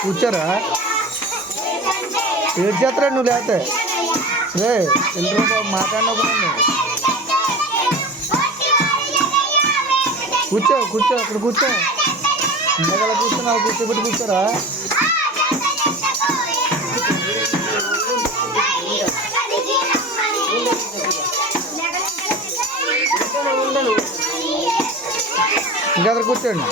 కూర్చోరా ఏడు చేస్తారా నువ్వు లేకపోతే రే వెళ్ళరు మాట్లాడినప్పుడు కూర్చో కూర్చో అక్కడ కూర్చో ఇంతకాల కూర్చొని అలా కూర్చోబెట్టి కూర్చోరా ఇంకా అక్కడ కూర్చోండి